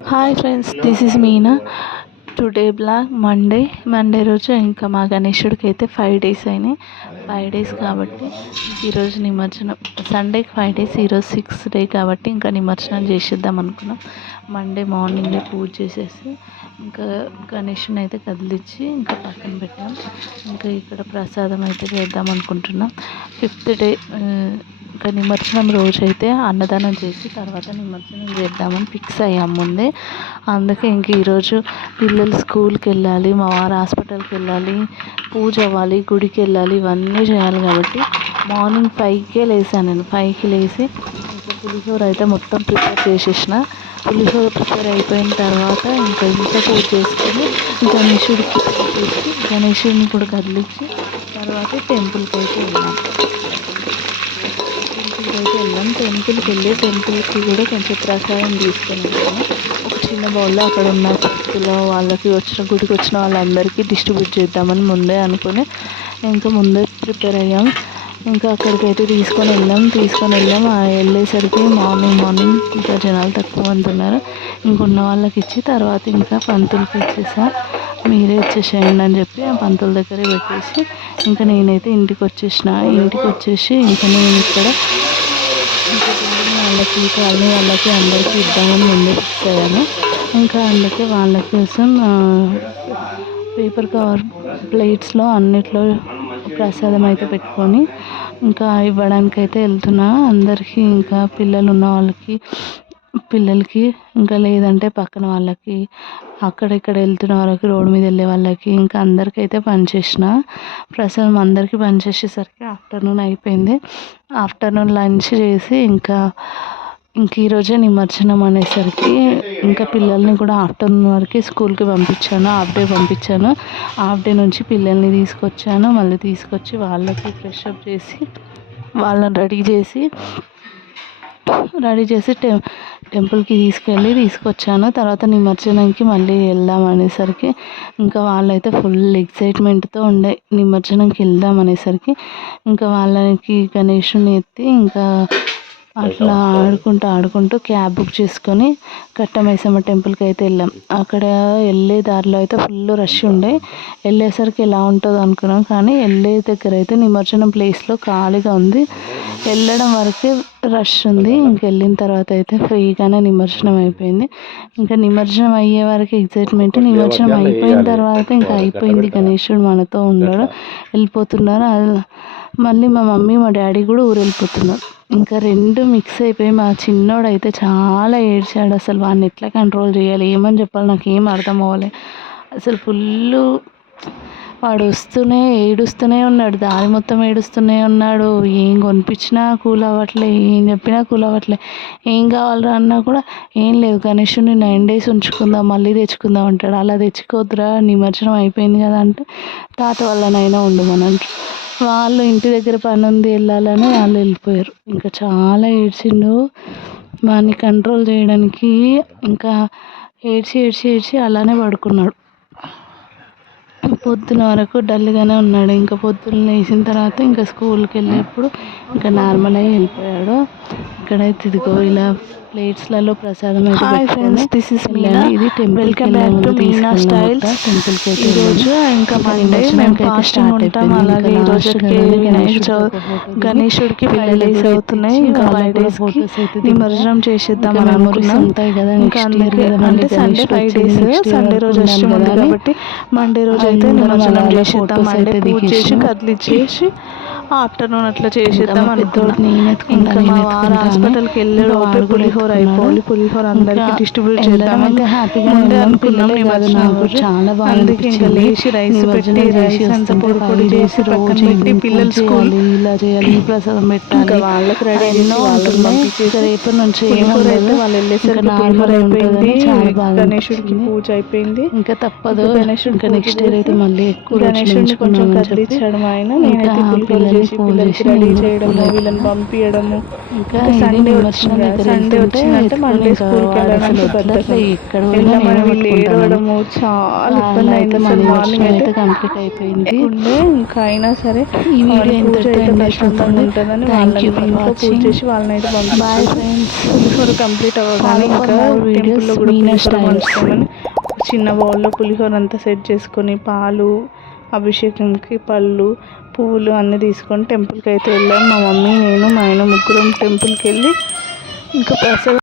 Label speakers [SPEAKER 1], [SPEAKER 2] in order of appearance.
[SPEAKER 1] Hi friends this is Meena today blog Monday Monday రోజు ఇంకా మా గణేశుడికి అయితే ఫైవ్ డేస్ అయినాయి. ఫైవ్ డేస్ కాబట్టి ఈరోజు నిమజ్జనం సండేకి ఫైవ్ డేస్ ఈరోజు సిక్స్ డే కాబట్టి ఇంకా నిమజ్జనం చేసేద్దాం అనుకున్నాం. మండే మార్నింగే పూజ చేసేసి ఇంకా గణేషుని అయితే కదిలించి ఇంకా పక్కన పెట్టాం. ఇంకా ఇక్కడ ప్రసాదం అయితే చేద్దాం అనుకుంటున్నాం. ఫిఫ్త్ డే ఇంకా నిమజ్జనం రోజు అయితే అన్నదానం చేసి తర్వాత నిమజ్జనం చేద్దామని ఫిక్స్ అయ్యాం ముందే. అందుకే ఇంక ఈరోజు పిల్లలు స్కూల్కి వెళ్ళాలి మా వారు హాస్పిటల్కి వెళ్ళాలి పూజ అవ్వాలి గుడికి వెళ్ళాలి ఇవన్నీ చేయాలి కాబట్టి మార్నింగ్ ఫైవ్కే లేసాను నేను. ఫైవ్కి లేచి ఇంకా పులిహోర అయితే మొత్తం ప్రిపేర్ చేసేసిన. పులిహోర ప్రిపేర్ అయిపోయిన తర్వాత ఇంకా ఇంత పూజ చేసుకొని గణేశుడికి పూజ చేసి గణేశుడిని కూడా కదిలించి తర్వాత టెంపుల్కి అయితే వెళ్ళాం. టెంపుల్కి అయితే వెళ్ళాం. టెంపుల్కి వెళ్ళి టెంపుల్కి కూడా కొంచెం ప్రసాదం తీసుకొని వెళ్ళాము ఒక చిన్న బౌల్లో అక్కడ ఉన్న భక్తులు వాళ్ళకి వచ్చిన గుడికి వచ్చిన వాళ్ళందరికీ డిస్ట్రిబ్యూట్ చేద్దామని ముందే అనుకుని ఇంకా ముందే ప్రిపేర్ అయ్యాం. ఇంకా అక్కడికి అయితే తీసుకొని వెళ్ళాం తీసుకొని వెళ్ళాం. ఆ వెళ్ళేసరికి మార్నింగ్ మార్నింగ్ ఇంకా జనాలు తక్కువ మంది ఉన్నారు. ఇంకున్న వాళ్ళకి ఇచ్చి తర్వాత ఇంకా పంతులకి ఇచ్చేసా. మీరే ఇచ్చేసేయండి అని చెప్పి ఆ పంతుల దగ్గరే పెట్టేసి ఇంకా నేనైతే ఇంటికి వచ్చేసిన. ఇంటికి వచ్చేసి ఇంకా నేను ఇక్కడ ఇంకా వాళ్ళకి కాలనీ వాళ్ళకి అందరికీ ఇద్దామని ముందు ఫిక్స్ అయ్యాను. ఇంకా అందుకే వాళ్ళ కోసం పేపర్ కవర్ ప్లేట్స్లో అన్నిట్లో ప్రసాదం అయితే పెట్టుకొని ఇంకా ఇవ్వడానికి అయితే వెళ్తున్నా. అందరికీ ఇంకా పిల్లలు ఉన్న వాళ్ళకి పిల్లలకి ఇంకా లేదంటే పక్కన వాళ్ళకి అక్కడెక్కడ వెళ్తున్న వాళ్ళకి రోడ్డు మీద వెళ్ళే వాళ్ళకి ఇంకా అందరికైతే పనిచేసిన. ప్రసాదం అందరికీ పనిచేసేసరికి ఆఫ్టర్నూన్ అయిపోయింది. ఆఫ్టర్నూన్ లంచ్ చేసి ఇంకా ఇంక ఈరోజే నిమజ్జనం అనేసరికి ఇంకా పిల్లల్ని కూడా ఆఫ్టర్నూన్ వరకు స్కూల్కి పంపించాను. హాఫ్ డే పంపించాను. హాఫ్ డే నుంచి పిల్లల్ని తీసుకొచ్చాను. మళ్ళీ తీసుకొచ్చి వాళ్ళకి ఫ్రెష్ అప్ చేసి వాళ్ళని రెడీ చేసి రెడీ చేసి టెం టెంపుల్కి తీసుకెళ్ళి తీసుకొచ్చాను. తర్వాత నిమజ్జనంకి మళ్ళీ వెళ్దాం అనేసరికి ఇంకా వాళ్ళైతే ఫుల్ ఎక్సైట్మెంట్తో ఉండే నిమజ్జనంకి వెళ్దాం అనేసరికి ఇంకా వాళ్ళకి గణేషుని ఎత్తి ఇంకా అట్లా ఆడుకుంటూ ఆడుకుంటూ క్యాబ్ బుక్ చేసుకొని కట్టమైసమ్మ టెంపుల్కి అయితే వెళ్ళాం. అక్కడ వెళ్ళే దారిలో అయితే ఫుల్ రష్ ఉండే. వెళ్ళేసరికి ఎలా ఉంటుందో అనుకున్నాం కానీ వెళ్ళే దగ్గర అయితే నిమజ్జనం ప్లేస్లో ఖాళీగా ఉంది. వెళ్ళడం వరకే రష్ ఉంది. ఇంక వెళ్ళిన తర్వాత అయితే ఫ్రీగానే నిమజ్జనం అయిపోయింది. ఇంకా నిమజ్జనం అయ్యే వరకు ఎగ్జైట్మెంట్ నిమజ్జనం అయిపోయిన తర్వాత ఇంకా అయిపోయింది గణేశుడు మనతో ఉండడు వెళ్ళిపోతున్నారు. మళ్ళీ మా మమ్మీ మా డాడీ కూడా ఊరు వెళ్ళిపోతున్నారు ఇంకా రెండు మిక్స్ అయిపోయి మా చిన్నోడు అయితే చాలా ఏడ్చాడు. అసలు వాడిని ఎట్లా కంట్రోల్ చేయాలి? ఏమని చెప్పాలి? నాకు ఏం అర్థం అవ్వలే. అసలు ఫుల్ వాడు వస్తూనే ఏడుస్తూనే ఉన్నాడు. దారి మొత్తం ఏడుస్తూనే ఉన్నాడు. ఏం కొనిపించినా కూల్ అవ్వట్లే ఏం చెప్పినా కూల్ అవ్వట్లే. ఏం కావాలరా అన్నా కూడా ఏం లేదు. గణేషుని నైన్ డేస్ ఉంచుకుందాం మళ్ళీ తెచ్చుకుందాం అంటాడు. అలా తెచ్చుకోద్దురా నిమజ్జనం అయిపోయింది కదా అంటే తాత వాళ్ళనైనా ఉండమనంటారు వాళ్ళు ఇంటి దగ్గర పని ఉంది వెళ్ళాలని వాళ్ళు వెళ్ళిపోయారు. ఇంకా చాలా ఏడ్చిండు. వాడిని కంట్రోల్ చేయడానికి ఇంకా ఏడ్చి ఏడ్చి ఏడ్చి అలానే పడుకున్నాడు. పొద్దున వరకు డల్గానే ఉన్నాడు. ఇంకా పొద్దున్న లేచిన తర్వాత ఇంకా స్కూల్కి వెళ్ళేప్పుడు ఇంకా నార్మల్ అయ్యి వెళ్ళిపోయాడు. ఇక్కడైతే ఇదిగో ఇలా ప్లేట్స్లలో ప్రసాదం అయితే
[SPEAKER 2] hi friends this is Meena
[SPEAKER 1] ఇది టెంపుల్
[SPEAKER 2] టు మీనా స్టైల్స్
[SPEAKER 1] టెంపుల్కి అయితే
[SPEAKER 2] ఈరోజు ఇంకా మండే మేము ఫాస్టింగ్ ఉంటాం. అలాగే ఈ చవితి గణేశుడికి ఫైవ్ డేస్ అవుతున్నాయి. ఇంకా ఫైవ్ డేస్కి నిమజ్జనం చేసేద్దాం అని అనుకున్నాం.
[SPEAKER 1] కదా
[SPEAKER 2] ఇంకా అందుకే అంటే సండే ఫైవ్ డేస్ సండే రోజు అష్టమి ఉంది కాబట్టి మండే రోజు అయితే నిమజ్జనం చేసేద్దాం. మండే పూజ చేసి కదిలిచ్చేసి ఆఫ్టర్నూన్ అట్లా చేసేద్దాం అనుకున్నాం. ఇంకా మా వారు హాస్పిటల్కి వెళ్ళాడు లోపే పులిహోర అయిపోవాలి. పులిహోర అందరికి డిస్ట్రిబ్యూట్ చేద్దామని ముందే అనుకున్నాం
[SPEAKER 1] చాలా
[SPEAKER 2] అందుకే ఇంకా లేచి రైస్ పెట్టి రైస్ అంతా పొడి పొడి చేసి పక్కన పెట్టి పిల్లలు స్కూల్
[SPEAKER 1] ఇలా చేయాలి ప్రసాదం పెట్టాలి.
[SPEAKER 2] వాళ్ళకి రెడీ
[SPEAKER 1] ఎన్నో ఇంకా రేపటి నుంచి
[SPEAKER 2] పులిహోర అయితే. వాళ్ళు వెళ్ళేసరికి పులిహోర
[SPEAKER 1] నార్మల్
[SPEAKER 2] అయిపోయింది. గణేశుడికి. పూజ అయిపోయింది.
[SPEAKER 1] ఇంకా తప్పదు.
[SPEAKER 2] గణేశుడికి
[SPEAKER 1] నెక్స్ట్ ఇయర్ అయితే మళ్ళీ ఎక్కువ
[SPEAKER 2] గణేశుడిని కొంచెం కదిలించాడు ఆయన నేనైతే పులిహోర చేసి పిల్లలకి రెడీ చేయడము వీళ్ళని పంపించడము
[SPEAKER 1] ఇంకా
[SPEAKER 2] సండే వచ్చింది సండే వచ్చిందంటే మండే స్కూల్కి వెళ్ళడానికి బద్దకం వెళ్ళమని వీళ్ళు ఏడవడము చాలా ఇబ్బంది అయింది. అసలు మార్నింగ్ అయితే
[SPEAKER 1] కంప్లీట్ అయిపోయింది.
[SPEAKER 2] ఉండే ఇంకా అయినా సరే
[SPEAKER 1] ఈ వీడియో
[SPEAKER 2] పూజ అయితే ప్రశాంతంగా ఉంటుందని వాళ్ళని ఇంట్లో పూజ. చేసి వాళ్ళని అయితే పంపించారు. కంప్లీట్ అవ్వగానే ఇంకా టెంపుల్లో కూడా పులిహోర చిన్న బౌల్లో పులిహోర అంతా సెట్ చేసుకొని పాలు అభిషేకంకి పళ్ళు పువ్వులు అన్నీ తీసుకొని టెంపుల్కి అయితే వెళ్ళాం. మా మమ్మీ నేను మా ఆయన ముగ్గురం టెంపుల్కి వెళ్ళి ఇంకా ప్రసాదం